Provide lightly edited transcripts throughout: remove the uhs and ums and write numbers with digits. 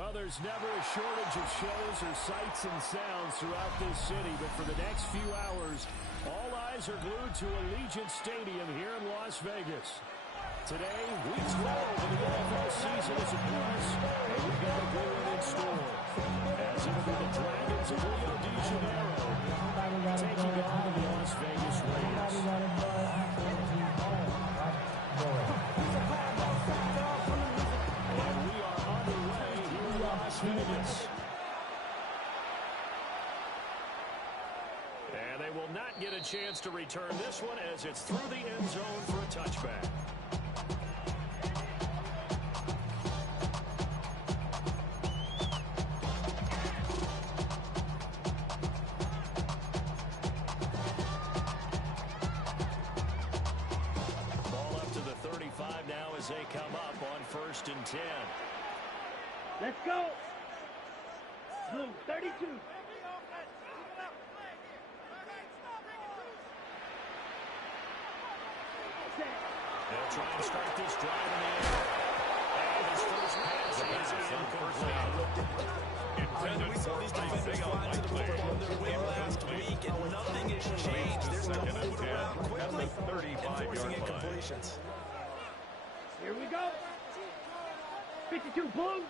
Well, there's never a shortage of shows or sights and sounds throughout this city, but for the next few hours, all eyes are glued to Allegiant Stadium here in Las Vegas. Today, week 12 of the NFL season is upon us, and we've got a good one in store. As it'll be the Dragons of Rio de Janeiro taking on the Las Vegas Raiders. And we are underway here in Las Vegas. And they will not get a chance to return this one as it's through the end zone for a touchback. They come up on 1st and 10. Let's go. Blue 32. They'll try and start this drive in the air. And his first pass is incomplete. Intended for Isaiah Likely. On their way last week, and nothing has changed. They're still moving around quickly and forcing incompletions. Here we go. 52 blue.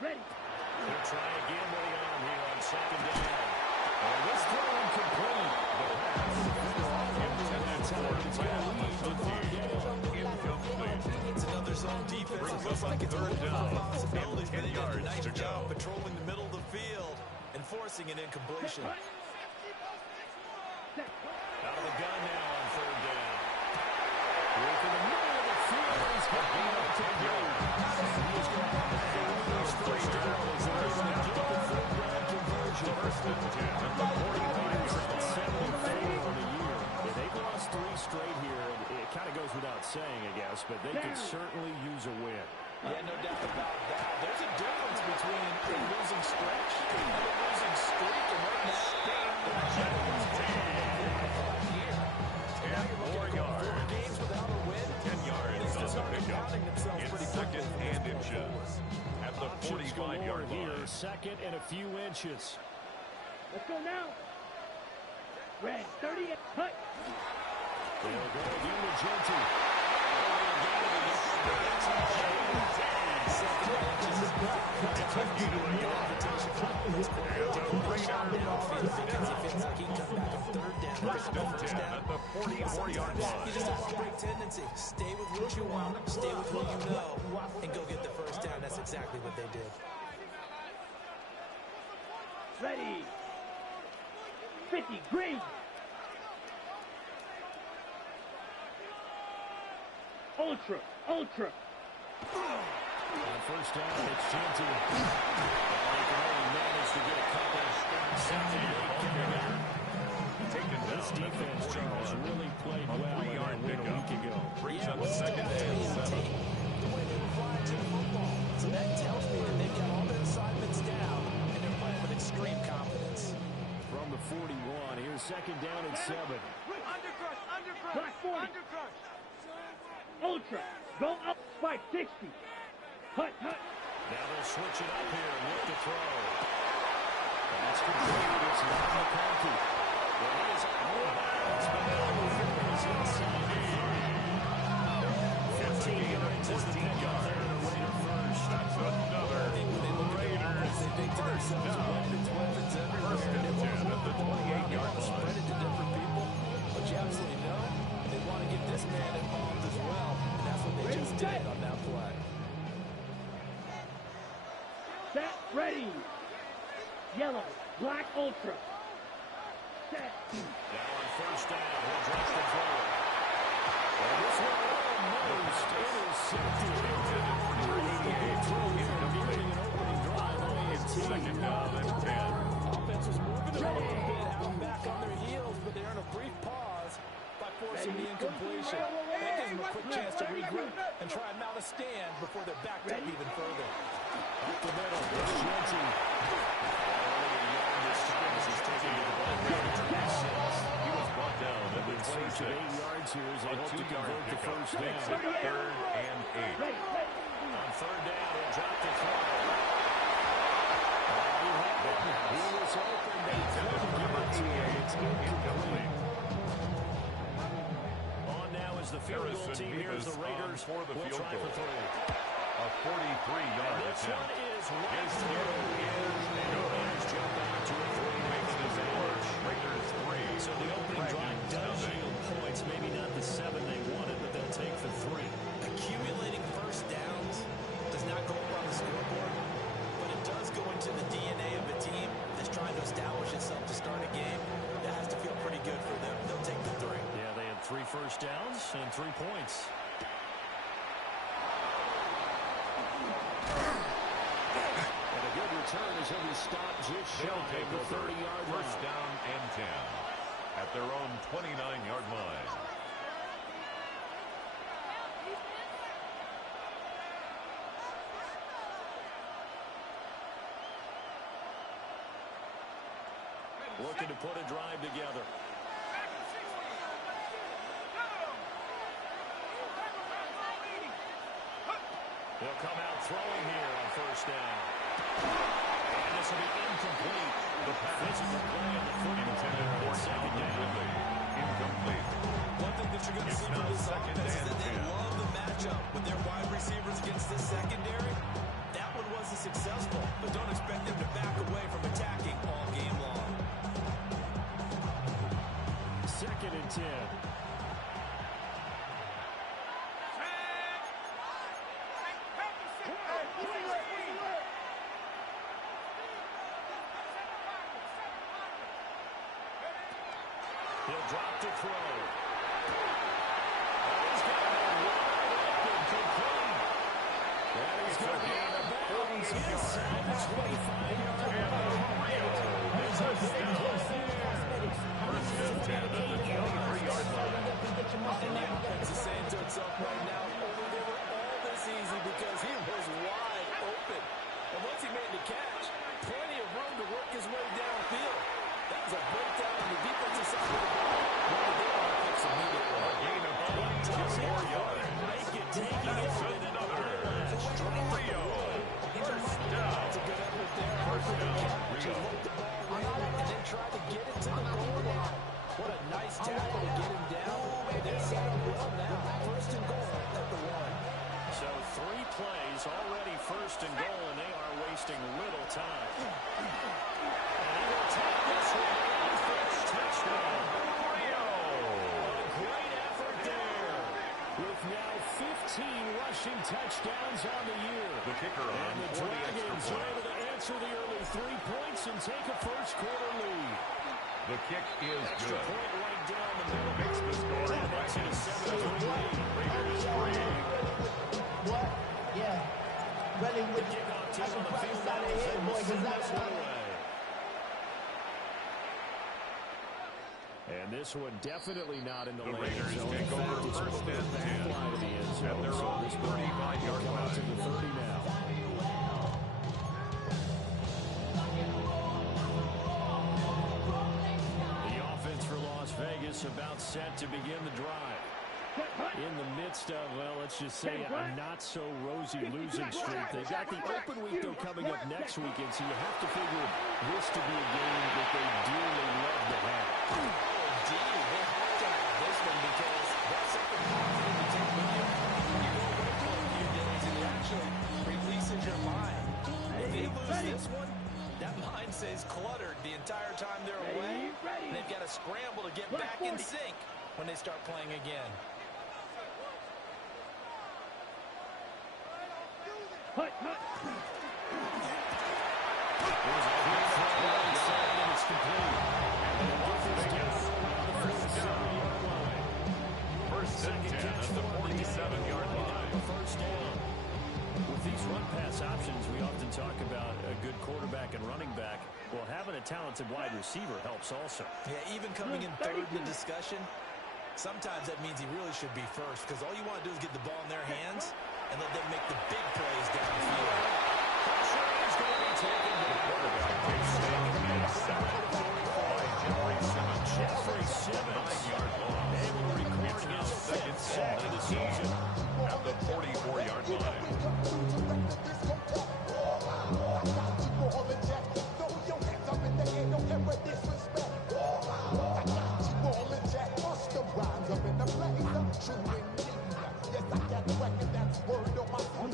Ready. He'll try again with the arm here on 2nd down. And this throw incomplete. It's another zone defense. It looks like it's open up possibilities. They did a nice job patrolling the middle of the field and forcing an incompletion. Out of the gun now on 3rd down. Working the middle of the field. He's got the opportunity. He's got those 3 downs. There's an important 3rd down conversion. 1st and 10 at the 45 on the year. Yeah, they've lost 3 straight here. It kind of goes without saying, I guess, but they could certainly use a win. Yeah, no doubt about that. There's a difference between a losing stretch and a losing streak, and right now, the Giants here. 10 more yards. 4 games without a win. 10 yards on the pickup. In 2nd and inches at the 45-yard line. 2nd and a few inches. Let's go now. Red 30. Cut. They'll go again with Genty. Stay with what you want, stay with what you know, and go get the first down. That's exactly what they did. Ready. 50 green. Ultra. On 1st down, it's Genty. They can only manage to get a couple of stops. This defense, Charles, really played well in that win a week ago. Brings up 2nd and 7. The way they fly to the football. So that tells me that they've got all their assignments down, and they're playing with extreme confidence. From the 41, here's 2nd down and 7. Black 40. Ultra. Go up. Spike 60. Hut. Now they'll switch it up here and look to throw. That's complete. It's not McConkey. Well, he is out of bounds, but now the field is inside the 30. 15 yards is the pickup there to Raider first. That's another Raiders first down. 1st and 10 at the 28-yard line. Spread it to different people, but you absolutely know they want to get this man involved as well, and that's what they just did on that play. Set. Ready. Yellow. Black ultra. Set. Now on 1st down, he'll drop the throw. And this one almost intercepted. Intended for number 88. Incomplete. An opening drive on the 2nd down and 10. Offense was moving a little bit out back on their heels, but they're in a brief pause by forcing the incompletion. That gives them a quick chance to regroup and try and mount a stand before they're backed up even further. Up the middle, it's Genty. Only a yard this time as he's taking the ball. He was brought down average of 8 yards here as they hope to 2-yard convert the pickup. first Makes down. it 3rd and 8. On third down, he'll drop the throw. He was open. They couldn't get it to him. It's incomplete. On now is the field goal Harrison team. Here's the Mevis Raiders. for the Will field try for goal. 3. A 43-yard This one attempt. is right His through. kick is good. Raiders jump out to a 3. Makes the score Raiders 3. So the opening drive does yield points. Maybe not the 7 they wanted, but they'll take the 3. Accumulating first downs does not go up on the scoreboard, but it does go into the DNA of a team that's trying to establish itself to start a game. That has to feel pretty good for them. They'll take the 3. Yeah, they had 3 first downs and 3 points. And a good return as he'll be stopped just shy They'll take of the over 30-yard line. first down and 10 at their own 29-yard line. Looking to put a drive together. He'll come out throwing here on first down. And this will be incomplete. The pass Physical play in the football. intended for Second Calvin down. Ridley. Incomplete. One thing that you're going to It's see from now this second offense is and that they 10. love the matchup with their wide receivers against this secondary. That one wasn't successful, but don't expect them to back away from attacking all game long. Second and 10. He'll drop to throw. He's got one wide open, complete. And he's going to be out of bounds inside the 25-yard line. There's a big play there. First and 10 at the 23-yard line. And the offense is saying to itself right now, oh, they were all this easy because he was wide open. And once he made the catch, plenty of room to work his way downfield. That was a breakdown on the defensive side of the ball. What did they want to fix immediately? A gain of 24 yards. Make it, taking it That's with an another. eyelash. Rio. First down. That's a good effort there. First down, Catch, Rio. let the ball in, and then try to get it to the goal line. What a nice tackle to get him down. And they're set up well now. First and goal at the 1. So 3 plays already first and goal, and they are wasting little time. And he will take this one in for a touchdown. Rio. A great effort there. With now 15 rushing touchdowns on the year. The kicker on And the 40 Dragons extra are able point. to answer the early 3 points and take a first-quarter lead. The kick is Extra good. point right down the middle. Makes the score That makes it a 7-3 lead. Raiders 3. What? Yeah. Running with Kickoff I team can on the practice field out now of as here, they boy, will send because this I one away. And this one definitely not in the The lane Raiders zone. take In fact, over it's first over the and back 10 line of the end at zone. their So own this ball 35-yard will come out to line. the 30 now. The offense for Las Vegas about set to begin the drive. In the midst of, well, let's just say a not-so-rosy losing streak. They've got the open week, though, coming up next weekend, so you have to figure this to be a game that they dearly love to have. Indeed, they have to have this one because that's something positive to take with you. You go away for a few days and it actually releases your mind. If they lose this one, that mind stays cluttered the entire time they're away. And they've got to scramble to get back in sync when they start playing again. Hut, hut. There's a quick throw inside, and it's complete. And the offense gets around the 47-yard line. First and 10 at the 47-yard line. The first down. With these run-pass options, we often talk about a good quarterback and running back. Well, having a talented wide receiver helps also. Yeah, even coming in third in the discussion, sometimes that means he really should be first because all you want to do is get the ball in their hands and let them make the big plays downfield. Pressure is going to be taken down. Quarterback takes second and 7 by Jeffrey Simmons. Jeffrey Simmons 9-yard loss. able to sack of the season. At the 44-yard line.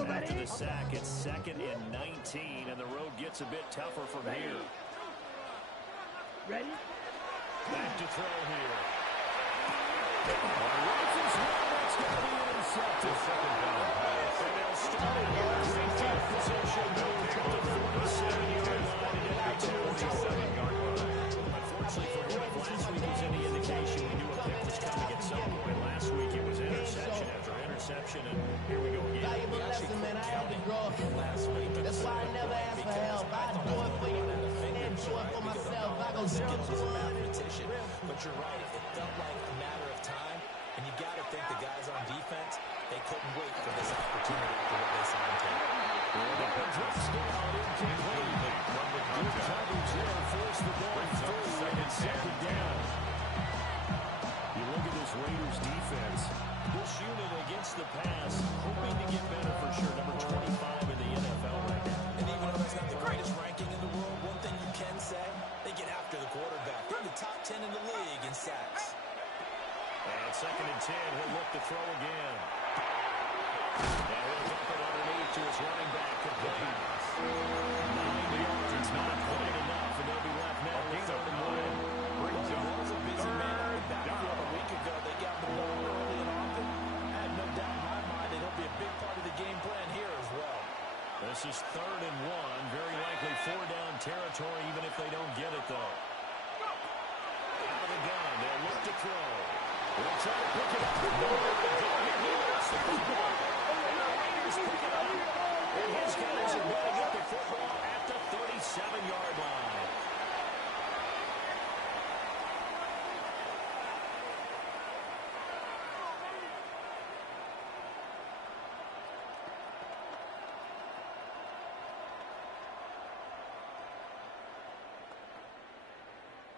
After the sack, it's 2nd and 19, and the road gets a bit tougher from here. Ready? Back to throw here. Rogers, that's going to be intercepted. Second down pass. And they'll start it here in field position. Move to the 47-yard line to get to 47-yard line. Unfortunately for him, if last week was any indication, we knew a pick was coming at some point. Last week it was interception after interception, and here we go again. Valuable lesson, man. I had to grow up. That's why I never ask for help. I do it for you and do it for myself. I go zero to one. But you're right. It felt like a matter of time, and you got to think the guys on defense, they couldn't wait for this opportunity after what they signed to. That drops down incomplete. Good coverage there, forced the ball through, and it's second down. You look at this Raiders defense. This unit against the pass, hoping to get better for sure. Number 25 in the NFL right now. And even though that's not the greatest ranking in the world, one thing you can say, they get after the quarterback. They're in the top 10 in the league in sacks. And 2nd and 10, he'll look to throw again. And he'll dump it underneath to his running back. Complete. 9 yards, not quite enough, and they'll be left now with 3rd and 1. Brings up a busy man on the backfield a week ago. They got the ball early and often. I have no doubt in my mind it'll be a big part of the game plan here as well. This is 3rd and 1. Very likely 4-down territory, even if they don't get it, though. Out of the gun. They'll look to throw. They'll try to pick it up. He lost the football. And the Raiders pick it up. And his guys are going to get the football at the 37-yard line.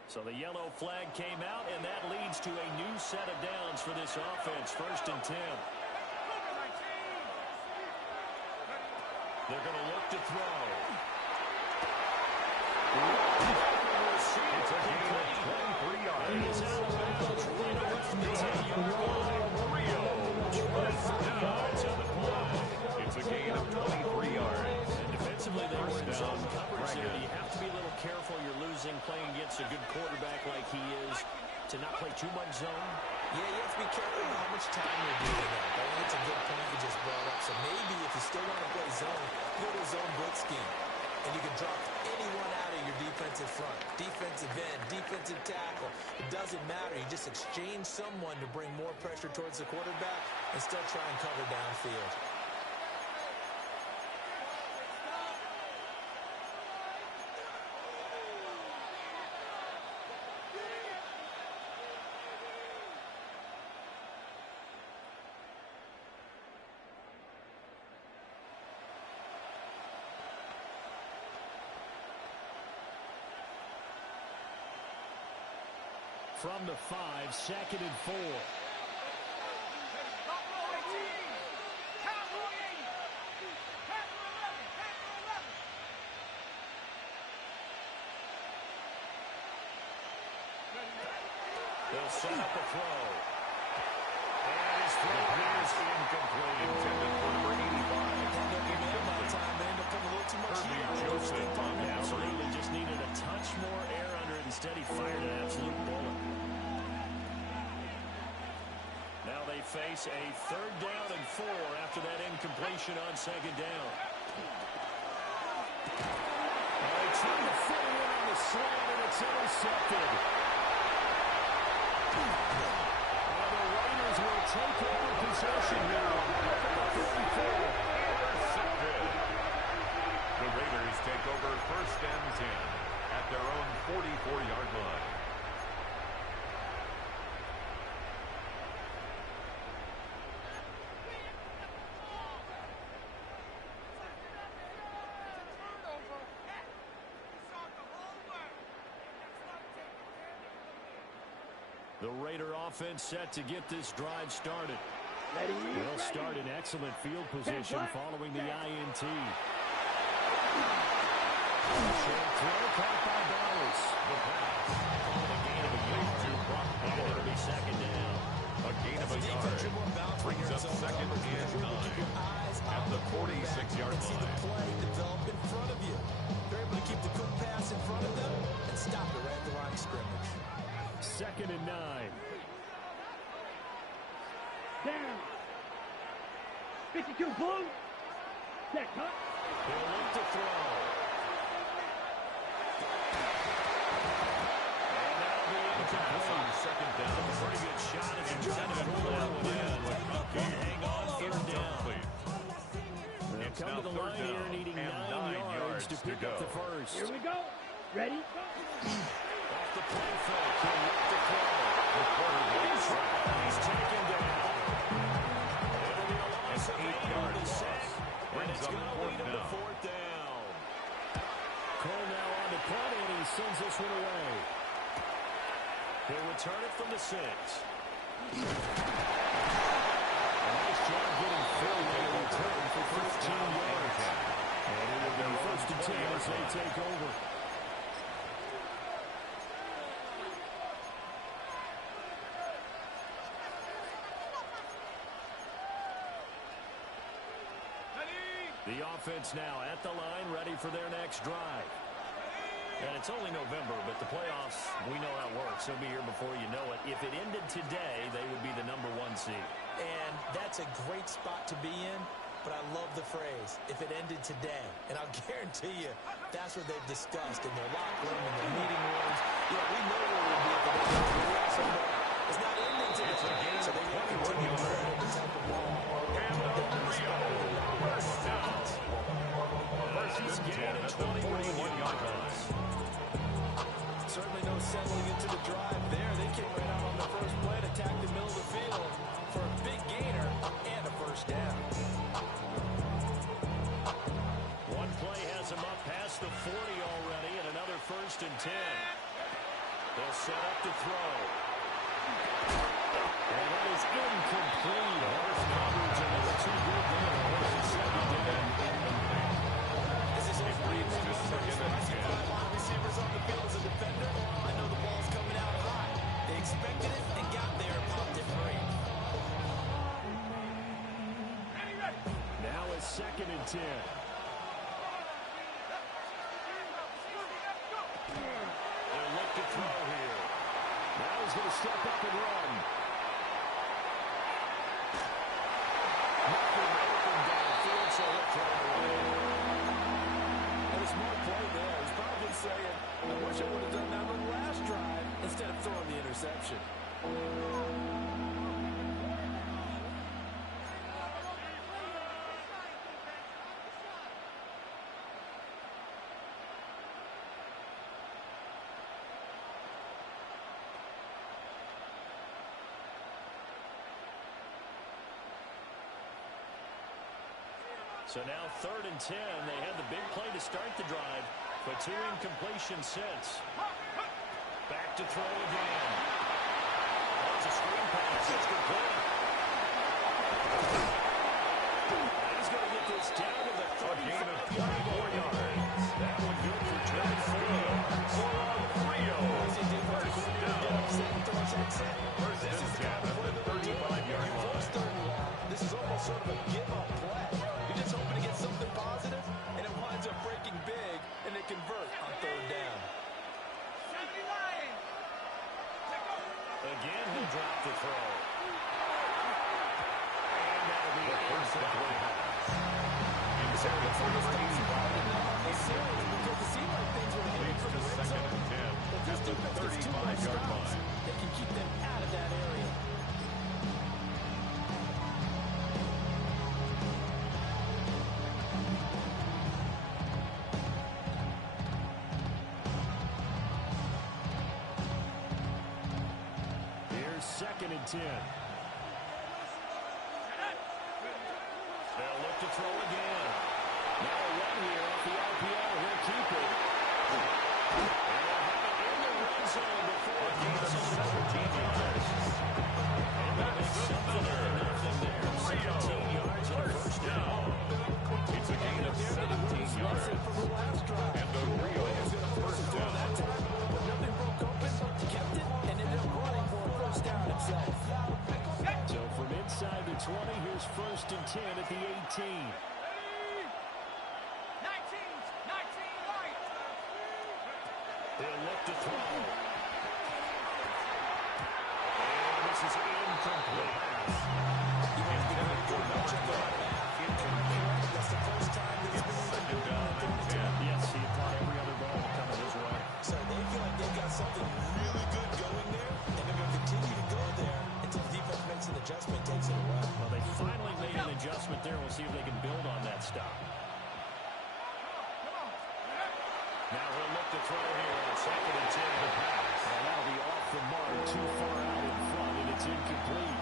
So the yellow flag came out, and that leads to a new set of downs for this offense. 1st and 10. They're going to look to throw. It's a gain of 23 yards. He's out of bounds right around the 10-yard line. Rio. 12 yards on the play. It's a gain of 23 yards. And defensively, they were in zone coverage there. Raiders. You have to be a little careful. You're losing playing against a good quarterback like he is to not play too much zone. Yeah, you have to be careful about how much time you're doing that. I think it's a good point you just brought up. So maybe if you still want to play zone, go to a zone blitz scheme. And you can drop anyone out of your defensive front. Defensive end, defensive tackle. It doesn't matter. You just exchange someone to bring more pressure towards the quarterback and still try and cover downfield. From the 5, 2nd and 4. They'll set up a throw. And his throw is incomplete. Intended for number 85. Absolutely just needed a touch more air under it. Instead, he fired an absolute bullet. Now they face a 3rd down and 4 after that incompletion on 2nd down. Now they try to fit it in on the slant, and it's intercepted. And the Raiders will take over possession here. The Raiders take over 1st and 10 at their own 44-yard line. The Raider offense set to get this drive started. Ready? They'll start in excellent field position following the INT. Short throw caught by Dallas. The pass. On a gain of a yard to Brock Bowers. It'll be second down. A gain of a yard brings up second and 9 at the 46-yard See the line. play develop in front of you. They're able to keep the quick pass in front of them and stop it right at the line of scrimmage. Second and 9. Down. 52 blue. Set cut. He'll look to throw. And that'll be Pass on incomplete. second down. Pretty good shot as he tried to pull that one in. Won't hang on, third down. Incomplete. They'll It's come now to the third line here down needing and 9 9 yards to pick go. up the first. Here we go. Ready? Off the play fake, he'll look to throw. The quarterback He's sack. taken down. It'll be a loss of 8 8-yard on the sack, loss. and Brings it's up going to fourth lead him to down. fourth down. Cole now on the punt, and he sends this one away. He'll return it from the 6. A nice job getting Phil with a return for 15 yards. And it will be first and 10 as they take over. The offense now at the line, ready for their next drive. And it's only November, but the playoffs, we know how it works. They'll be here before you know it. If it ended today, they would be the number 1 seed. And that's a great spot to be in, but I love the phrase, if it ended today. And I'll guarantee you, that's what they've discussed in their locker room, in their meeting rooms. You know, we know where we'll be at the end of the year. So it's not ending today. So they want to continue to play the type of ball. First and 10 at the 41-yard line. Certainly no settling into the drive there. They came right out on the first play and attacked the middle of the field for a big gainer and a first down. One play has him up past the 40 already, and another first and 10. They'll set up to throw. And that is incomplete. Harsh coverage, and they were too good there. It's a second down. This is It leads to second and 10. wide receivers on the field as a defender. I know the ball's coming out high. They expected it and got there and popped it free. Now it's second and 10. They'll look to throw here. Now he's going to step up and run. Nothing open downfield, so he'll throw it away. And a smart play there. He's probably saying, I wish I would have done that on the last drive instead of throwing the interception. So now third and 10. They had the big play to start the drive, but 2 incompletions since. Back to throw again. That's a screen pass. It's complete. He's going to get this down to the 35-yard line. That one good for Terry Frio. First down. First and 10 at the 35-yard line. This is almost sort of a give-up play. You're just hoping to get something positive, and it winds up breaking big, and they convert on third down. Again, he'll drop the throw. And that'll be The first down. Inside the 35. Because it seemed like things were headed Leads for to the red second zone. and 10 If this at the defense gets too much 35-yard stops, line. they can keep them out of that area. Here's second and 10. They'll look to throw again. Now a run here off the RPO. He'll keep it. And they'll have it in the red zone before it gets 17 yards. And they'll make something out of nothing there. first and 10 at the 18. They'll look to throw. And this is incomplete. That's the first time that he's been on the Yes, he caught every other ball coming his way. So they feel like they've got something really good going there, and they're going to continue to go there until the defense makes an adjustment, takes it away. Well, they finally made an adjustment there. We'll see if they can build on that stop. Now he'll look to throw here on second and 10. And that'll be off the mark, too far out in front, and it's incomplete.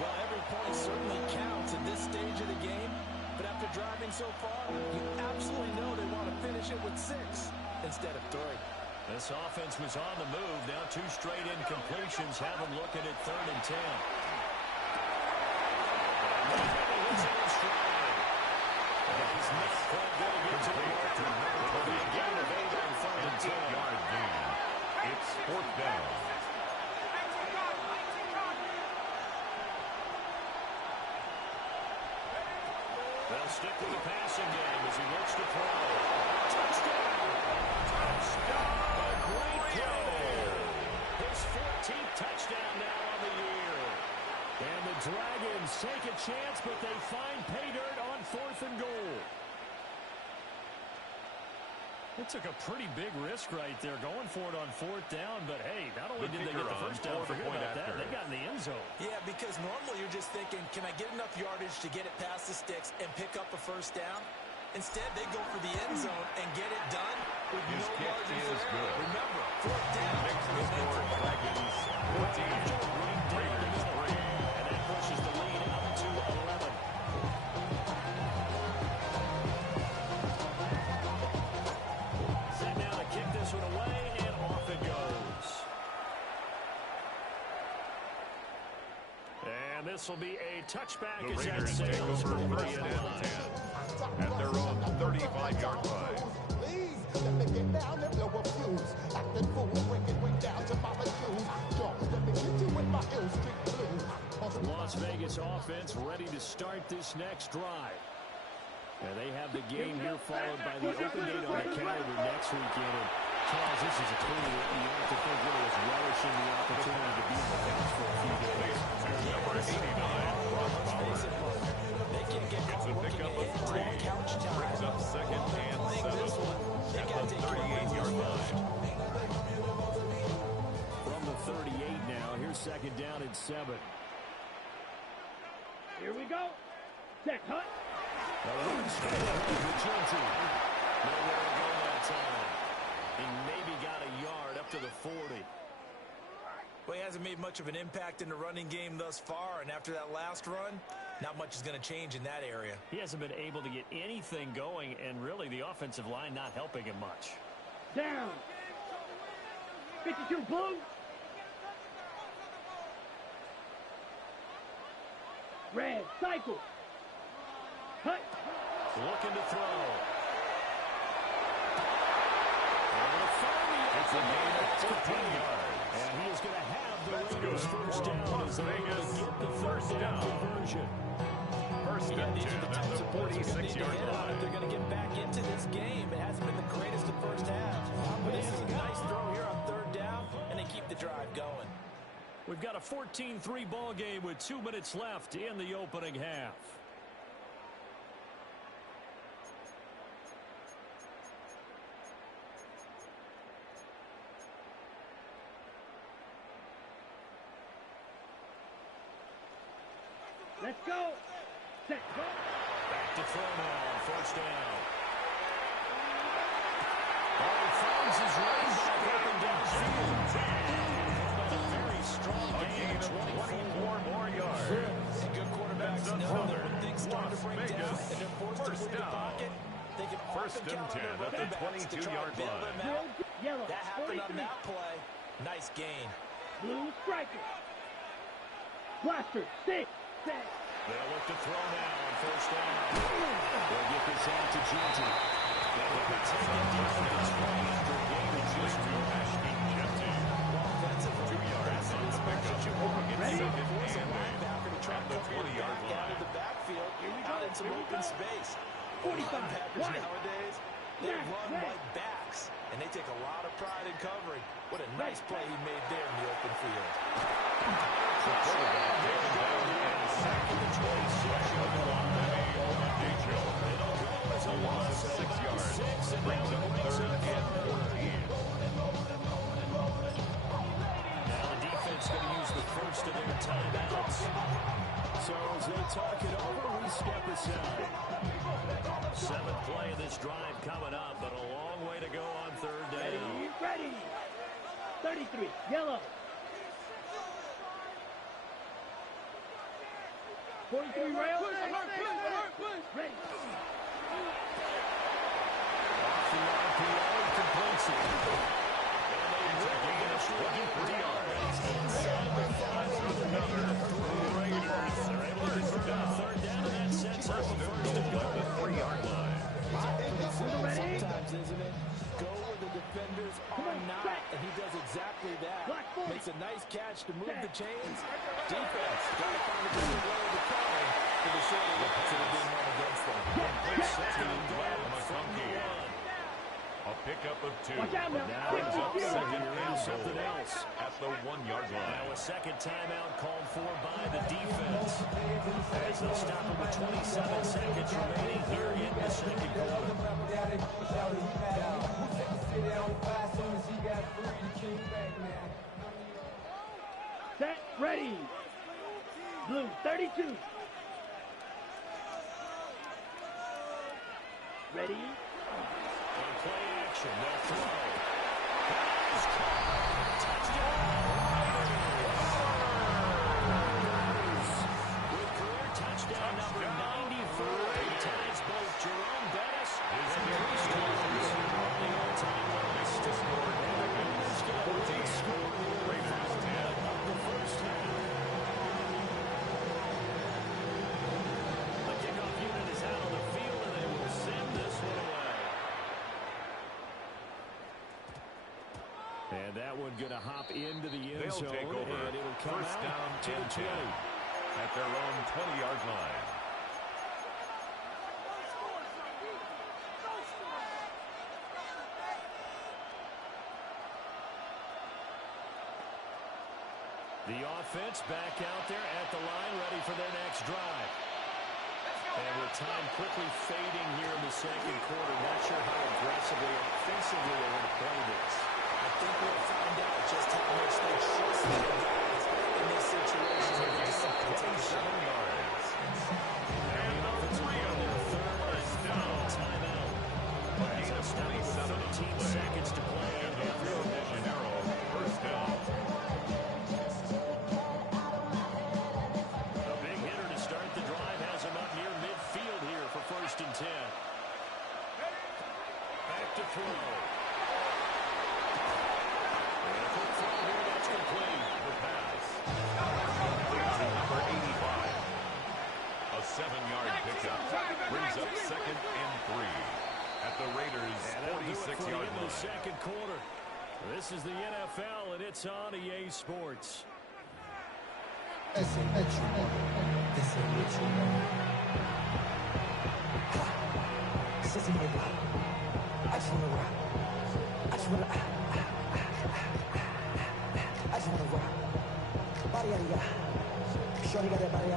Well, every point certainly counts at this stage of the game, but after driving so far, you absolutely know they want to finish it with 6 instead of 3. This offense was on the move. Now 2 straight incompletions have them looking at third and 10. He's not quite going to get to the marker. It'll be a gain of 8 on third and 10. 8-yard gain. It's 4th down. They'll stick with the passing game as he looks to throw. Touchdown! Touchdown! A great play. His 14th touchdown now on the year. And the Dragons take a chance, but they find pay dirt on 4th and goal. They took a pretty big risk right there going for it on 4th down, but hey, not only did they get the first down, forget about that, they got in the end zone. Yeah, because normally you're just thinking, can I get enough yardage to get it past the sticks and pick up a first down? Instead, they go for the end zone and get it done with His no kick margin is for error. good. Remember, 4th down. Makes the score Dragons 14. Raiders 3. And that pushes the lead out to 11. Set now to kick this one away, and off it goes. And this will be a touchback The as that Raiders take sails over over first the and end line. 10 at their own 35-yard line. Please, let me get down and blow a fuse. Acting fool, bring it way down to my shoes. Don't let me hit you with my ill street blues. Las Vegas offense ready to start this next drive. And they have the game here followed by the open date on the calendar next weekend. And Charles, this is a team that you have to think really is relishing the opportunity to be on the bench for a few days. Number 89, Brock Bowers. It's a pickup of 3. Brings up second and 7 at the 38-yard line. From the 38 now, here's second down and 7. Here we go. Set, cut. Nowhere to go that time. He maybe got a yard up to the 40. Well, he hasn't made much of an impact in the running game thus far, and after that last run, not much is going to change in that area. He hasn't been able to get anything going, and really the offensive line not helping him much. Down. 52 blue. Red, cycle. Cut. Looking to throw. It's a gain of 14 yards. And he is going to have the That's Raiders good first for down Las as they're able to Vegas. get the First down. conversion. First and 10 at the 46-yard line. They're going to get back into this game. It hasn't been the greatest of first halves. But this is a nice throw here on 3rd down, and they keep the drive going. We've got a 14-3 ball game with 2 minutes left in the opening half. Let's go. Set, go. Back to throw now on first down. Oh, he finds his running back up and downfield. But a very strong gain of 24 more yards. And good quarterbacks That's know that another when things start to Las break down Vegas and they're forced to first flee the down. pocket, they can First often and count on 10 their at the running backs to try 22-yard and bail line. them out. Yellow. That happened on 43. that play. Nice gain. Blue striker. Blaster. 6. Set. They'll look to throw now on first down. They'll get this out to Genty. They'll look to take it defense right after a game of just Ashton Genty. 2 yards on the pickup. It's second and 8 at the 20-yard line. space. 45. Linebackers Wide. nowadays, they Back, run back. like backs, and they take a lot of pride in covering. What a nice play he made there in the open field. The quarterback taken down and sacked at the 26 of Olave Ogundeji. A loss of 6 yards. Brings up 3rd and 14. Now the defense going to use the first of their timeouts. So as they talk it over, we step aside. 7th play of this drive coming up, but a long way to go on 3rd down. Ready. 33. Yellow. 43 rail. Ready. Off the RPO, he completes it. And It's a gain of 23 yards. Another Raiders are able to convert on 3rd down, and that sets up a 1st and goal at the 3-yard line. Sometimes, isn't it? Go where the defenders are not, and he does exactly that. Makes a nice catch to move the chains. Defense got to find a different way of recovering for the short routes that have been run against them. Complete second and Glad McConkey. A pickup of 2. Watch out now. Now Brings up here's 2nd and something goal else. at the 1-yard line. Now a second timeout called for by the defense. As they'll stop him with 27 seconds remaining here in the second quarter. Set. Ready. Blue. 32. Ready. On play action, they'll throw. Pass caught. Touchdown. With career touchdown number 94, he ties both Jerome Bettis and Chris Jones on the all-time list. The Raiders get a big score here. Raiders 10. The first half. The kickoff unit is out on the field, and they will send this one away. And that one going to hop into the end They'll zone. take over. And it'll come 1st out down to and the 10 at their own 20-yard line. The offense back out there at the line, ready for their next drive. And with time quickly fading here in the second quarter, not sure how aggressively or offensively they want to play this. I think we'll find out just how much they trust their guys in this situation. A gain of 27 yards. And the 3 of them. 1st down. Timeout. A gain of 27 13 seconds to play. And the Rio de Janeiro 1st down. A big hitter to start the drive has him up near midfield here for 1st and 10. Back to throw. And a quick throw here, that's complete. The pass. Complete to number 85. A 7-yard pickup. Brings up 2nd and 3 at the Raiders' And that'll do it for the 46-yard end of the line. second quarter. This is the NFL, and it's on EA Sports. Shorty got that body,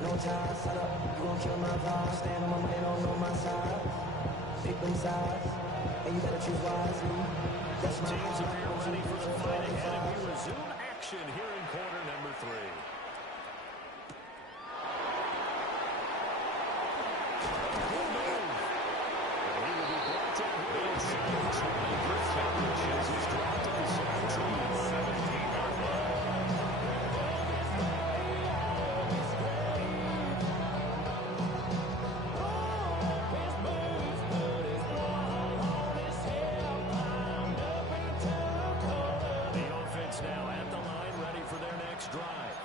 no time, set up, you gon' kill my vibe. Stand on my money, don't know my side. Pick them sides, and you better choose wisely. That's my Teams appear ready for the fight ahead, and we resume action here in quarter number 3. Good move. And he will be brought down here inside 20 for 7 inches. He's dropped at the 17-yard line. The offense now at the line, ready for their next drive.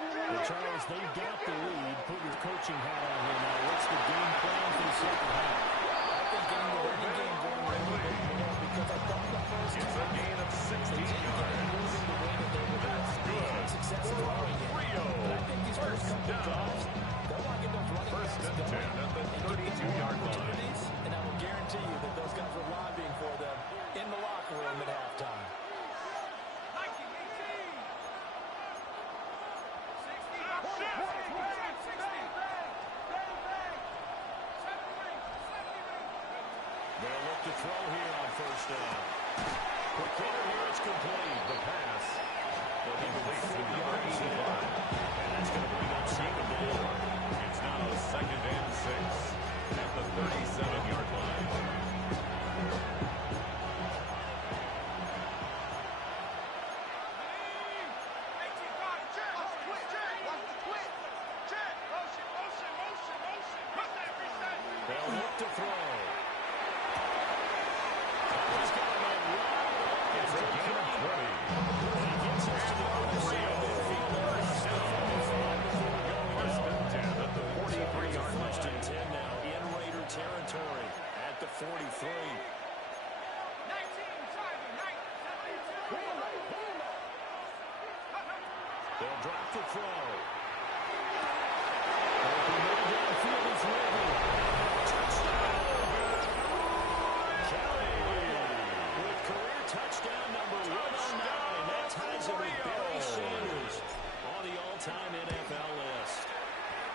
And Charles, they've got the lead. Put your coaching hat on here now. What's the game plan for the second half? I think getting the running game going right here because I thought the first It's a gain of 16 yards. losing the way that they were That's good. success in the running game. Rio. But I think these first couple First drives, down. they'll throw here on first down. Quick hitter here, it's complete. The pass will be complete to number 85. And that's going to bring up second down. It's now 2nd and 6 at the 37-yard line. They'll look to throw. He's got him in wide open. It's a gain of 20. And he gets us to the other side of the field. First and 10 at the 43-yard line. First and 10 now in Raider territory at the 43. They'll drop the throw. Downfield is ready. Touchdown! Kelly with career touchdown number 109. That ties him with Barry Sanders on the all-time NFL list.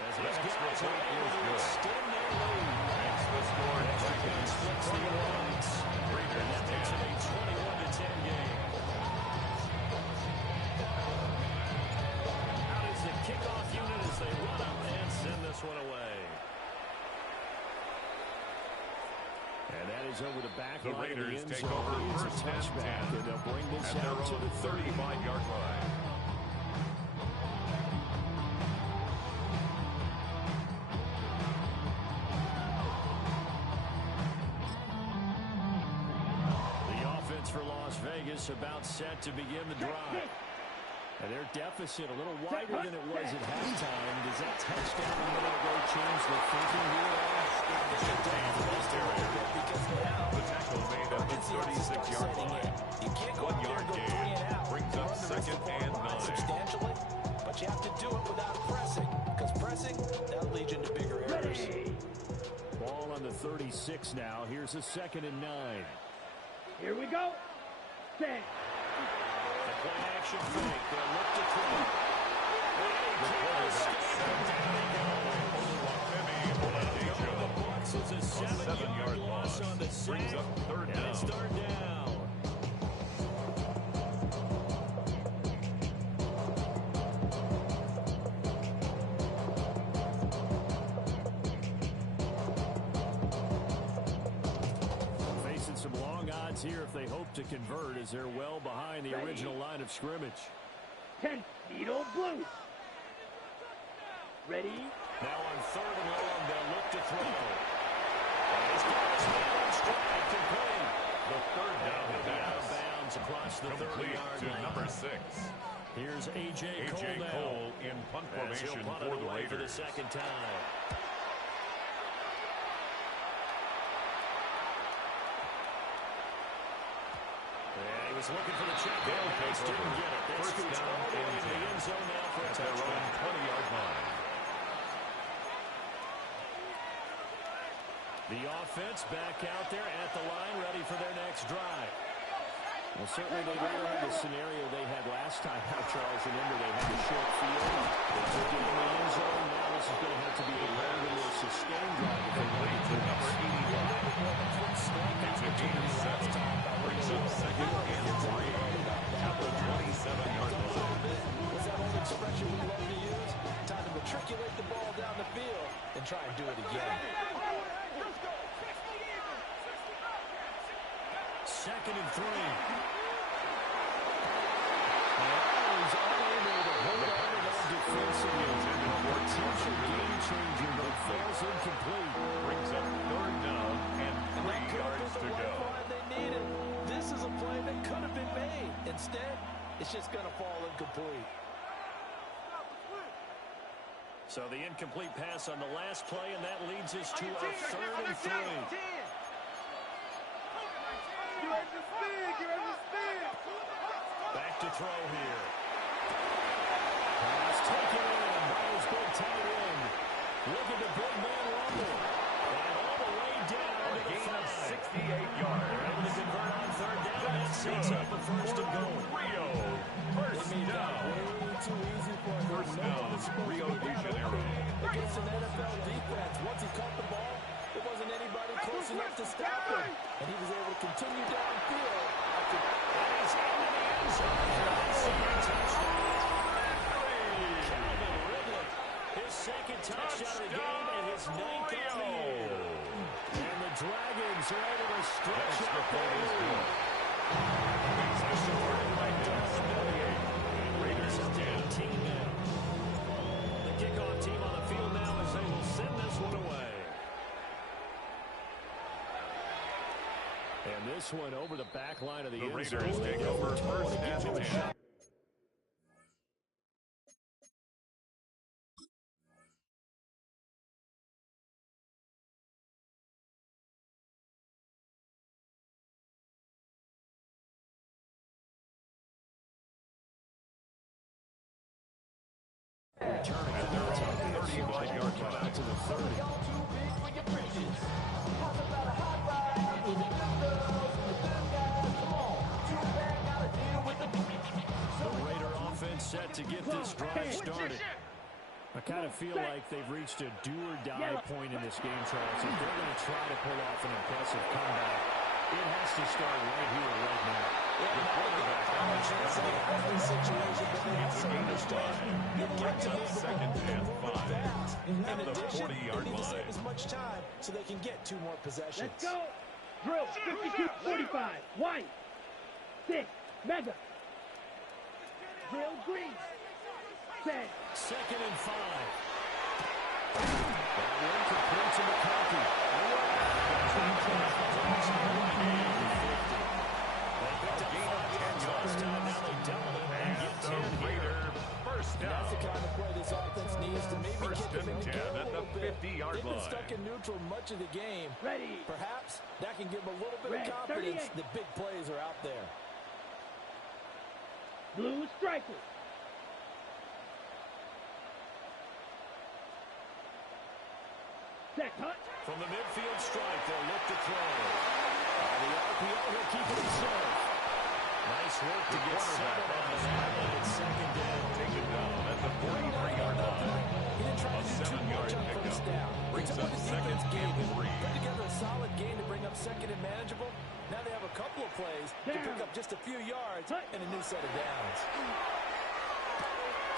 As these guys are able to extend their lead. Makes the score Seconds splits the odds. And that makes it a 21-10 game. Out is the kickoff unit as they run up and send this one away. And that is over the back The line of Raiders end take zone. over It is a first and touchback, 10 and they'll bring this at their out to own the 35-yard line. The offense for Las Vegas about set to begin the drive. And their deficit a little wider than it was at halftime. Does that touchdown a minute ago change the thinking here? The tackle made at the 36-yard line. You can't go 1 out there yard and go gain 3 and out. brings up Run the rest 2nd of the and ball 9. substantially, but you have to do it without pressing, because pressing, that'll lead you into bigger errors. Ball on the 36 now. Here's a 2nd and 9. Here we go. Set. The play action fake. They'll look to throw. The quarterback set The Bucs is a 7-yard loss on the sack. brings up 3rd And it's down. 3rd down. Facing some long odds here if they hope to convert, as they're well behind the original line of scrimmage. 10 Beetle Blue. Ready? Now on 3rd and long, they'll look to throw. And he's got his man on strike, complete. The 3rd down He'll be out of pass bounds across the complete 30-yard to line. number 6. Here's A.J. A.J. Cole now. Cole in punt As he'll formation punt for it the away for the Raiders. 2nd time. And he was looking for the check. They'll take Didn't over. get it. They First scooch down all the way and into the 10 end zone now for a at their own touchdown. 20-yard line. The offense back out there at the line, ready for their next drive. Well, certainly they don't have the scenario they had last time out, Charles. Remember, they had a short field. They took it in the end zone. Now this is going to have to be a longer, more sustained drive. Complete to number 85. It's a gain of 7. Brings up 2nd and 3 at the 27-yard line. What's that old expression we love to use? Time to matriculate the ball down the field and try and do it again. 2nd and 3. He's unable to hold on to that defensively. Potential game changer, but falls incomplete. Brings up 3rd down and 3 yards to go. They needed. This is a play that could have been made. Instead, it's just going to fall incomplete. So the incomplete pass on the last play, and that leads us to a 3rd and 3. Back to throw here. Pass taken in by his big tight end. Look at the big man rumble. And all the way down A to the gain of 5. 68 yards. They're able to convert on 3rd down. That sets up a 1st and goal. Rio. First down. First down, Rio de Janeiro. Against an NFL defense, once he caught the ball, there wasn't anybody close enough to to stop him, and he was able to continue downfield after that. And he's into the end zone for a receiving touchdown. Calvin Ridley, his second touchdown of the game and his ninth on the year. And the Dragons are able to stretch out their lead. Raiders 10. Now. The kickoff team on the field now as they will send this one away. And this one over the back line of the end zone. Raiders take over first and 10. Turn And they're on 35-yard line. to the 30. The Raider offense set to get this drive started. I kind of feel like they've reached a do-or-die point in this game, Charles. If they're going to try to pull off an impressive comeback, it has to start right here, right now. Every situation, but they have to understand. Brings up second and 5 at the 40-yard They need to save line. as much time so they can get 2 more possessions. Let's go. Drill 52-45. White. 6. Mega. Drill green. 10. Second and 5. That one complete to McCarthy. That's the kind of play this offense needs to maybe First get them and in the 10 game a at the little bit. 50-yard They've been line. stuck in neutral much of the game. Ready. Perhaps that can give them a little bit Red, of confidence 38. that big plays are out there. Blue striker. Set hunt. From the midfield strike, they'll look to throw. The RPO will keep it himself. Nice work to get settled on the snap. It's second down. Taken down at the 43-yard line. He didn't try A to do too 7-yard much on pickup. first down. Brings He took up what the second defense gave and him. 3. Put together a solid game to bring up second and manageable. Now they have a couple of plays to Down. pick up just a few yards and a new set of downs.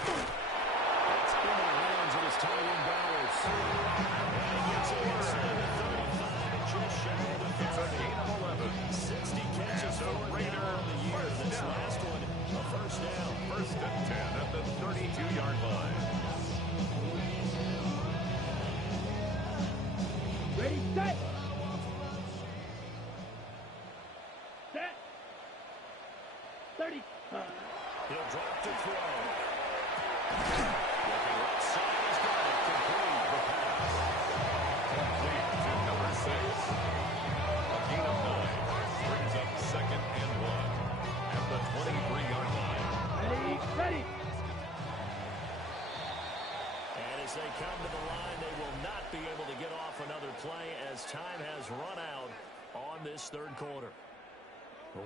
It's into the hands of his tight end Bowers. And he gets it inside the 35, just shy of the 50. It's a gain of 11. 60 catches And the for Raider on the year. first This down. last one, a first down. First and 10 at the 32-yard line. Ready, set. Set. 30. He'll drop to throw. Looking right side, he's got it. Complete the pass. Complete to number 6. A gain of 9. Brings up second and 1 at the 23-yard line. Ready, ready. And as they come to the line, they will not be able to get off another play as time has run out on this third quarter.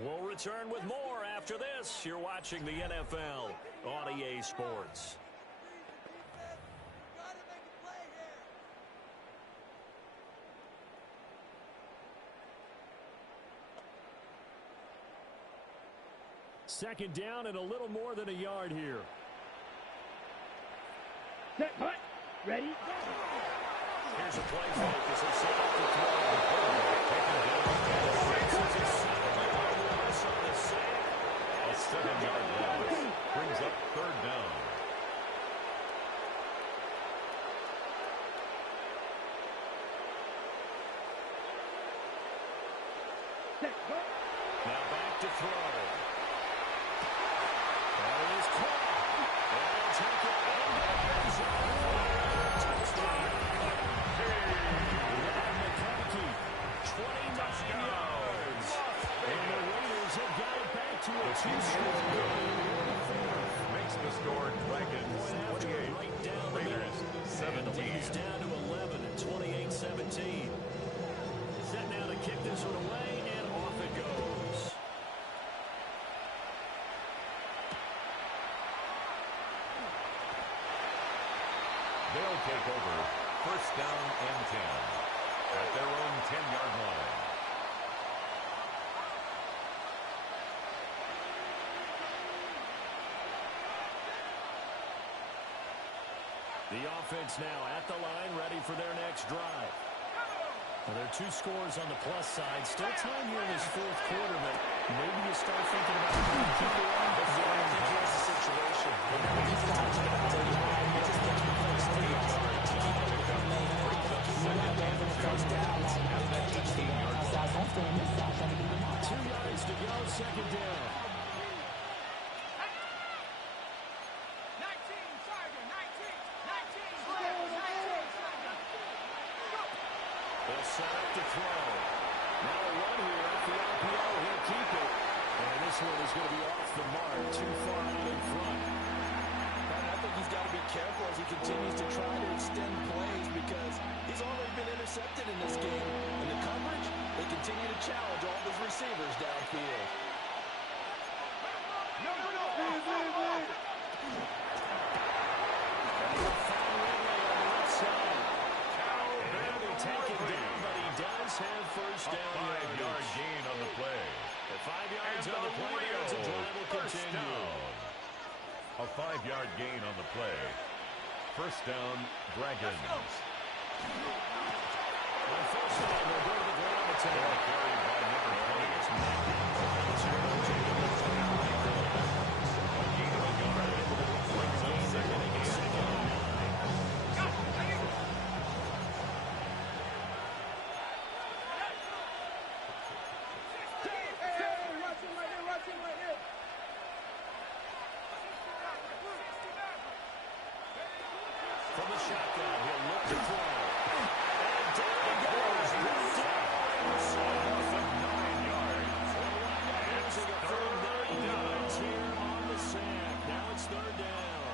We'll return with more after this. You're watching the NFL on EA Sports. Second down and a little more than a yard here. Set hunt. Ready. Here's a play fake as they set up to A 7-yard loss brings up third down. Set hunt. Now back to throw. That is caught. And they'll take it into the end zone. Touchdown. McCarthy, 29 yards. And the Raiders have got it back to a two-score game. Makes the score Dragons 28, Raiders 17. It's down to 11 at 28-17. Set now to kick this one away, and off it goes. They'll take over first down and 10 at their own 10-yard line. The offense now at the line, ready for their next drive. Well, there are 2 scores on the plus side. Still time here in this fourth quarter, but maybe you start thinking about keeping it on. I think here's the situation. Whenever these guys are going to take it, it just makes me feel stable. First down, 2 yards to go, second down. 19. They'll set up to throw. Now a run here at the RPO. He'll keep it. And this one is going to be off the mark, too far out in front. And I think he's got to be careful as he continues to try to extend plays because he's already been intercepted in this game. And the coverage, they continue to challenge all those receivers downfield. Have first down. A 5-yard gain on the play. The 5 yards on the play. There's a drive will continue. A 5-yard gain on the play. First down, Dragons. On first down, they'll go to the ground attack. Carried by number 20. It's Mackin. A gain of a yard. Brings up second and 8. From the shotgun, he'll look to throw. And down he goes. Off of 9 yards. Using a third 9 yards here on the sack. Now it's third down.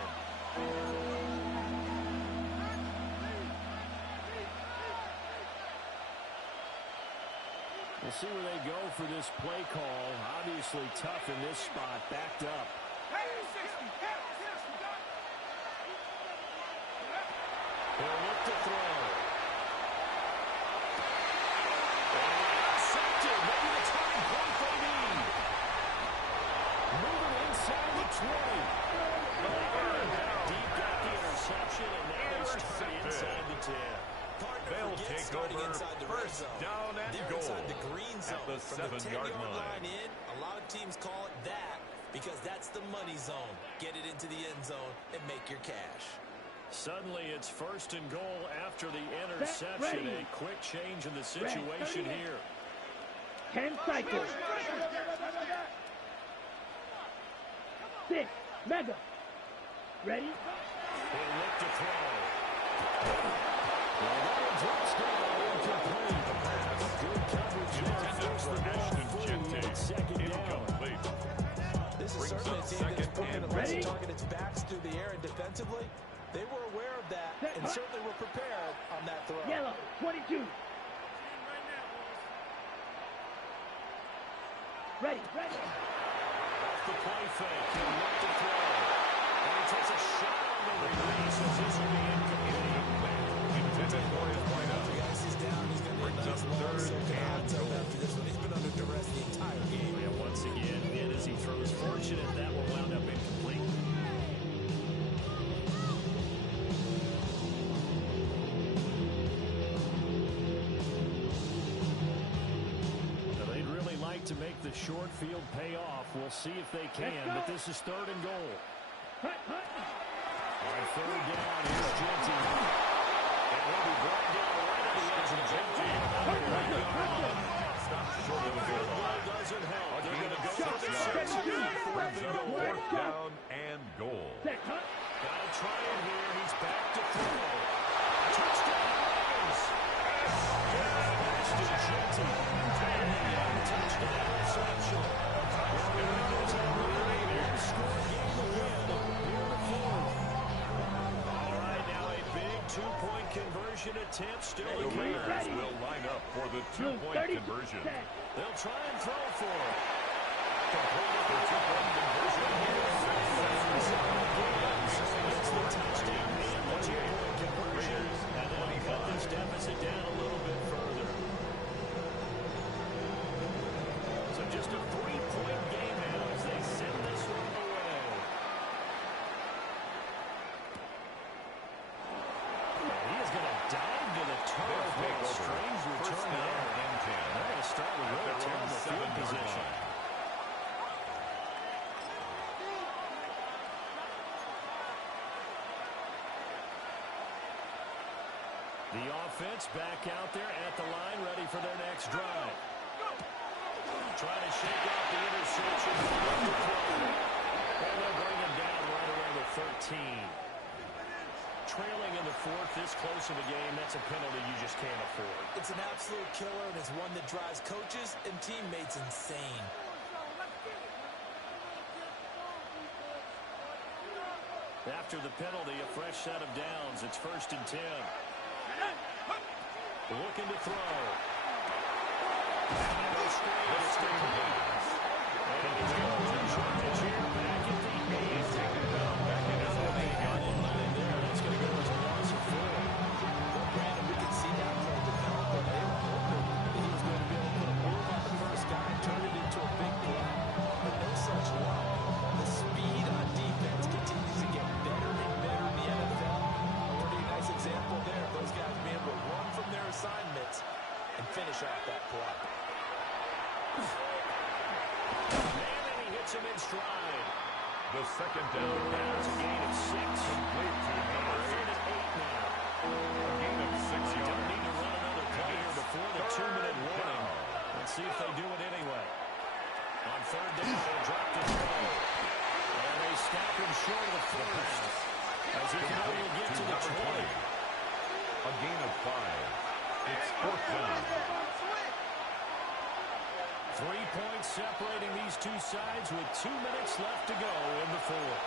We'll see where they go for this play call. Obviously tough in this spot, backed up. He'll look to throw. Intercepted. Maybe the turning point they need. Moving inside the 20. Deep got the interception, and now they start inside the 10. They'll take over first down and goal inside the green zone. at the From the 7-yard line. in, a lot of teams call it that because that's the money zone. Get it into the end zone and make your cash. Suddenly it's first and goal after the interception. A quick change in the situation here. 10 cycles. 6. Mega. Ready? He'll look to throw. Well, that one drops down incomplete. Good coverage there. Force the ball free. Second down. Incomplete. This is Brings certainly up a team that's second putting and a less ready. target its backs through the air and defensively. They were aware of that and certainly were prepared on that throw. Yellow. 22. Ready. Off the play fake. He'll look to throw. And he takes a shot on the release as this will be incomplete. Intended for his windup. The ice is down. He's going to Brings up third and goal. after this one. He's been under duress the entire game. And once again, in as he throws, fortunate that will wound up incomplete. Now, they'd really like to make the short field pay off. We'll see if they can, but this is third and goal. On third down, here's Genty. And he'll be brought down right at the edge of Genty. Stop short of the goal line. Doesn't help. A They're gain going of to go 6 for yards. Brings up goal. fourth down and goal. Gotta try it here. He's back to throw. Touchdown, Ravens. Ashton Genty. Touchdown reception. The Ravens have really scored game to win here in the fourth. All right, now a big two-point conversion attempt still The in here. Raiders will line up for the 2-point conversion. They'll try and throw for it. Completed the 2-point conversion. It's the touchdown and the two-point conversion. And they'll cut this deficit down a little bit further. So just a 3-point game now as they send this one away. The offense back out there at the line, ready for their next drive. Trying to shake off the interception. And they'll bring him down right around the 13. Trailing in the fourth, this close of a game, that's a penalty you just can't afford. It's an absolute killer, and it's one that drives coaches and teammates insane. After the penalty, a fresh set of downs. It's 1st and 10. Looking to throw. And he'll straight and stay away. And he's going to lose yardage here back at the 8. Back in his own 8-yard line there. That's going to go as a loss of 4. Well, Brandon, we can see that play develop, and they were hoping that he was going to be able to put a move on the first guy and turn it into a big play. But no such luck. The speed on defense continues to get better and better in the NFL. A pretty nice example there of those guys being able to run from their assignments and finish off that play. And he hits him in stride. The second down pass. It's a gain of 6. Complete to number 3rd and 8 now. A gain of 6 They yards. don't need to run another play here before the 2-minute warning. Let's see if they do it anyway. On 3rd down, they'll drop the throw. And they stop him short of the first. As if now he'll get to the 20. A gain of 5. It's 4th down. 3 points separating these two sides with 2 minutes left to go in the fourth.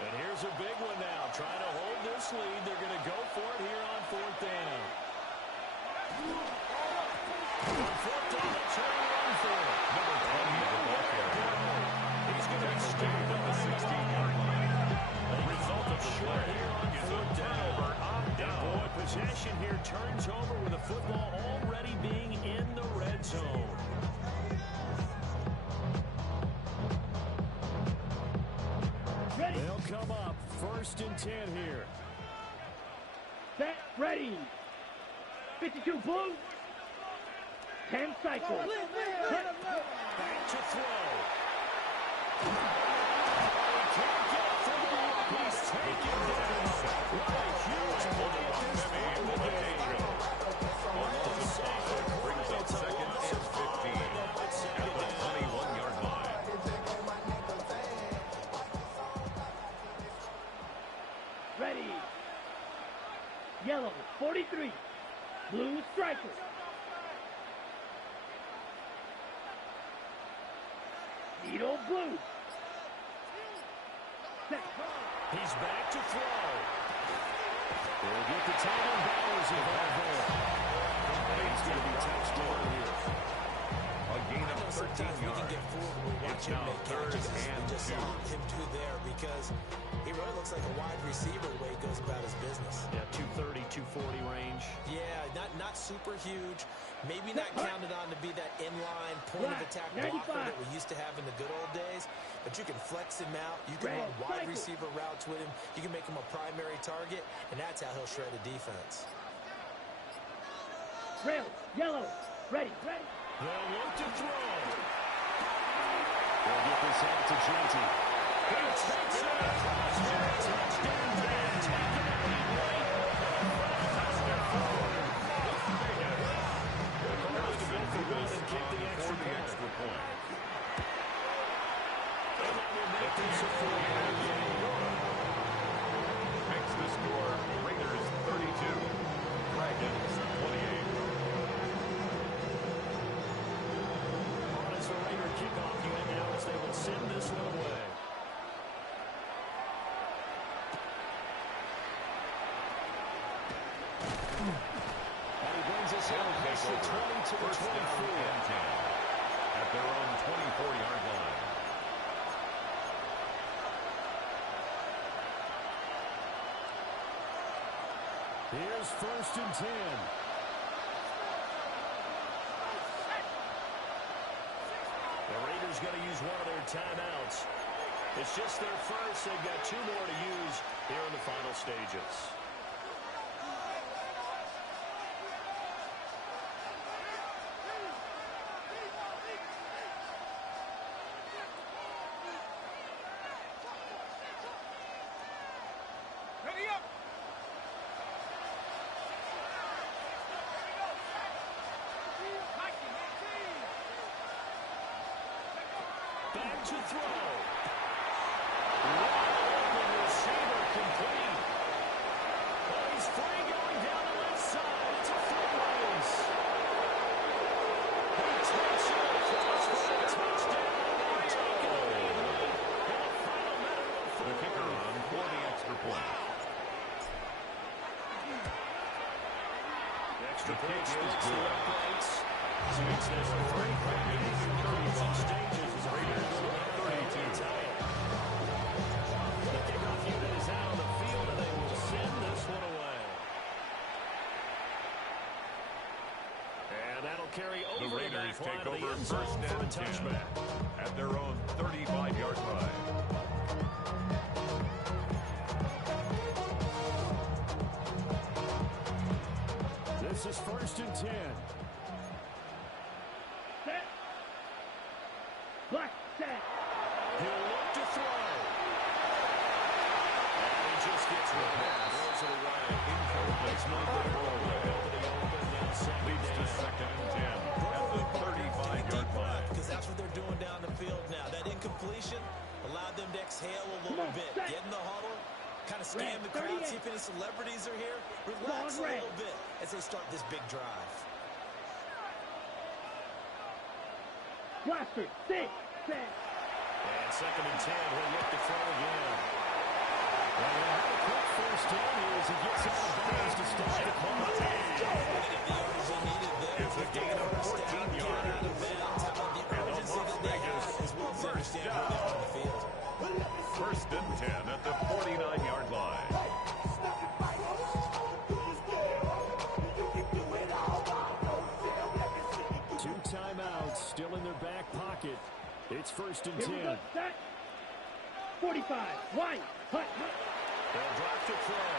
And here's a big one now. Trying to hold this lead. They're going to go for it here on 4th down. On 4th down, they'll try to run for it. Number 20 is the ball carrier. He's going to be stayed at the 16-yard line. The result of the short here on 4th down. And boy, possession here turns over with the football already being in the red zone. Ready. They'll come up 1st and 10 here. Set. Ready. 52 Blue. 10 cycles. Back to throw. He can't get through. He's taken down. What a huge play in the game. Brings up 2nd and 15 at the 21-yard line. Ready. Yellow, 43. Blue striker. Needle blue. Set. He's back to throw. They'll get the Tyler Bowers involved there. He's going to be touched over here. A gain of 13 Sometimes we can yards. get fooled when we watch It's him now make 3rd catches. and We just 2. saw him do there because he really looks like a wide receiver the way he goes about his business. Yeah, 230, 240 range. Yeah, not super huge. Maybe not counted on to be that inline point of attack blocker that we used to have in the good old days. But you can flex him out. You can run wide receiver routes with him. You can make him a primary target, and that's how he'll shred a defense. Rail. Yellow. Ready. Ready. They'll look to throw. They'll get this out to Genty. He takes it across to a touchdown pass. Taking it right. Touchdown forward. Vegas. The quarterback will go and kick the extra point. And that will make this a 4-yard gain. Makes the score Raiders 32, Dragons 28. On as the Raider kickoff unit now as they will send this one away. And he brings us out past the 20 to the 24. And 10 at their own 24-yard line. Here's 1st and 10. Raiders going to use one of their timeouts. It's just their first. They've got 2 more to use here in the final stages. Back to throw. Wide open receiver complete. Oh, he's free going down the left side. It's a foot race. He takes it across for a touchdown. They've taken a lead in the final minute of the The kicker on for the extra point. The extra The point kick is splits the good. uprights. So it's this 36 stages as Raiders go to 32. The kickoff unit is out on the field, and they will send this one away. And that'll carry The over the Raiders back line take of the over end zone first for a and 10 touchback. at their own 35-yard line. This is 1st and 10. Set. Black set. He'll look to throw. And he just gets rid of it. Throws it away. It's not going to go away. Over the open, then second Leads to down. 2nd and 10 at the 35-yard line. Because that's what they're doing down the field now. That incompletion allowed them to exhale a little bit. Get in the huddle, kind of scan the crowd, see if any celebrities are here. Relax a little bit as they start this big drive. Blaster. Six. Set. And 2nd and 10, he'll look to throw again. Well, he'll have a quick first down here as he gets out of bounds to start the clock. It's a gain of 14 yards. And the Las Vegas first down. 1st and 10 at the 49-yard line. Two timeouts still in their back pocket. It's 1st and 10. Here we go. Set. 45. Wide. Hut. They'll drop to throw.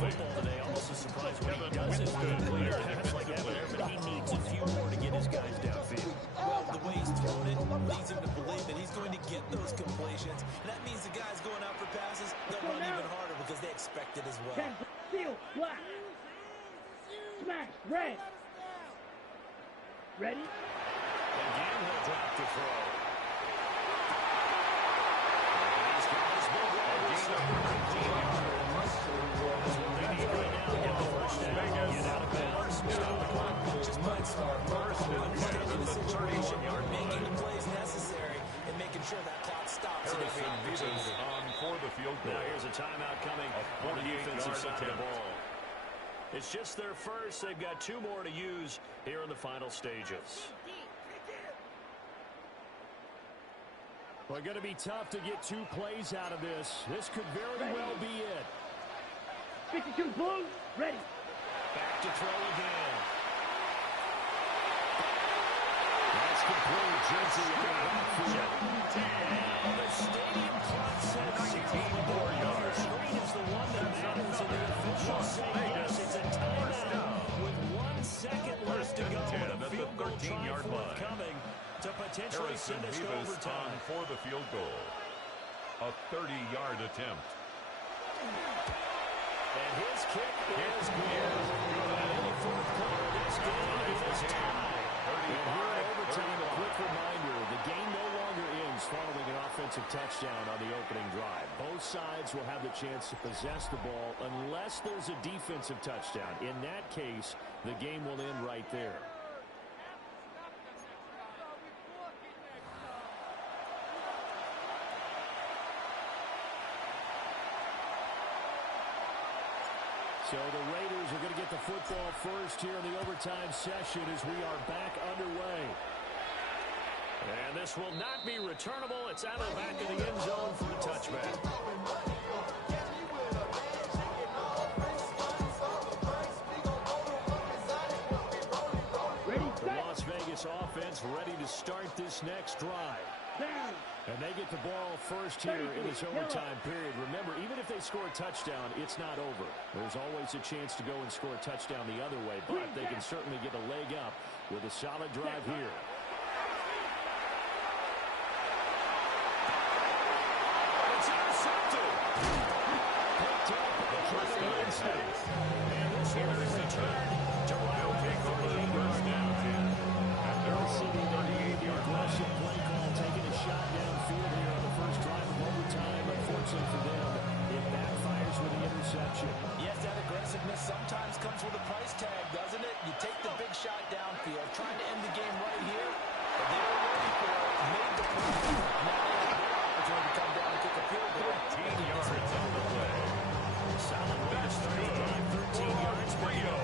Football today, almost a surprise when he doesn't complete a pass like that there, but he needs a few more to get his guys downfield. Well, the way he's thrown it leads him to believe that he's going to get those completions. And that means the guys going out for passes, they'll run even harder because they expect it as well. 10. Seal. Black. Smash. Red. Ready? Again, he'll drop to throw. And he's got his big wide receiver. They need right now to get the first down. Get out of bounds. Stop the clock. Just might start first and understanding the situation, making the plays necessary, and making sure that clock stops at every Harrison Vivas opportunity. on for the field goal. Now here's a timeout coming on the defensive side of the ball. It's just their first. They've got 2 more to use here in the final stages. Well, going to be tough to get 2 plays out of this. This could very well be it. 52. Blue. Ready. Back to throw again. That's complete. Jersey out of the backfield. Now the stadium clock says 16 more yards. Screen is the one that matters, and the officials say yes, it's a timeout with 1 second left to go. At And a the field goal try 13-yard line. forthcoming to potentially Harrison send us to Vivas on overtime. for the field goal. A 30-yard attempt. And his kick is good. And in the 4th quarter, this game is tied. And here in overtime, a quick reminder, the game no longer ends following an offensive touchdown on the opening drive. Both sides will have the chance to possess the ball unless there's a defensive touchdown. In that case, the game will end right there. So the Raiders are going to get the football first here in the overtime session as we are back underway. And this will not be returnable. It's out of the back of the end zone for the touchback. defense ready to start this next drive. Down. And they get the ball first here in this overtime period. Remember, even if they score a touchdown, it's not over. There's always a chance to go and score a touchdown the other way, but they can certainly get a leg up with a solid drive here. It's intercepted. Picked up by Trevor Winston. And this one is returned to Ryan take over the first down here. At their own 38-yard aggressive play call, taking a shot downfield here on the first drive of overtime. Unfortunately for them, it backfires with the interception. Yes, that aggressiveness sometimes comes with a price tag, doesn't it? You take the big shot downfield, trying to end the game right here, but they were ready for it, made the play. Now they have their opportunity to come down and kick a field goal. 13 yards on the play. Solid way to start the drive. 13 yards, Rio.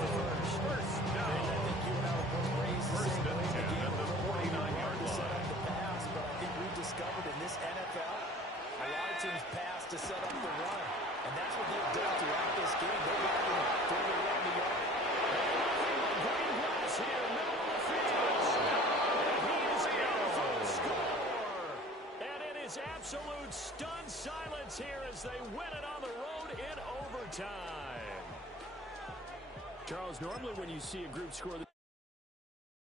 First down. I think you and I were both raised the same way in the game. At the 49-yard To set line. up the pass, but I think we've discovered in this NFL, a lot of teams pass to set up the run. And that's what they've done throughout this game. They've got to throw around the yard. Green grass here, middle of the field. And he is in for the score. And it is absolute stunned silence here as they win it on the road in overtime. Charles, normally when you see a group score